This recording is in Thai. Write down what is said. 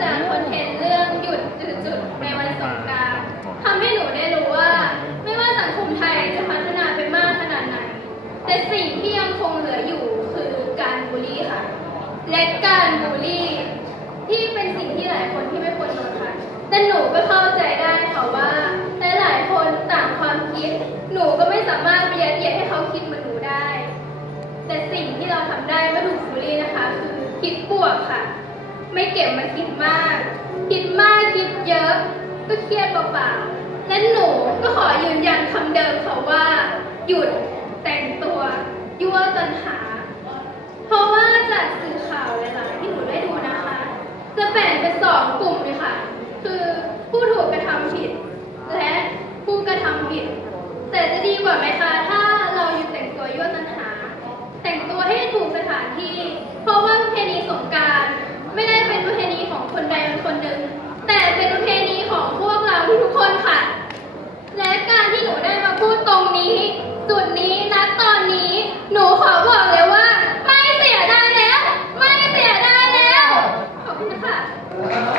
จากคนเทนเรื่องหยุดจุดๆในวันสงกรารทำให้หนูได้รู้ว่า ไม่ว่าสังคมไทยจะพัฒนาไปมากขนาดไหน แต่สิ่งที่ยังคงเหลืออยู่คือการบูลลี่ค่ะ และการบูลลี่ ที่เป็นสิ่งที่หลายคนที่ไม่ควรโดนค่ะแต่หนูก็เข้าใจได้ค่ะว่าหลายคนต่างความคิด หนูก็ไม่สามารถไปยัดเยียดให้เขาคิดเหมือนหนูได้ แต่สิ่งที่เราทำได้เมื่อถูกบูลลี่นะคะ คิดบวกค่ะ ไม่เก็บมาคิดมาก คิดมากคิดเยอะ ก็เครียดเปล่าๆและหนูก็ขอยืนยันคำเดิมค่ะว่า หยุดแต่งตัว ยั่วตัณหา เพราะว่าจากสื่อข่าวหลายๆที่หนูได้ดูนะคะ จะแบ่งเป็นสองกลุ่มเลยค่ะ คือผู้ถูกกระทำผิด และผู้กระทำผิด แต่จะดีกว่าไหมคะ Obrigada.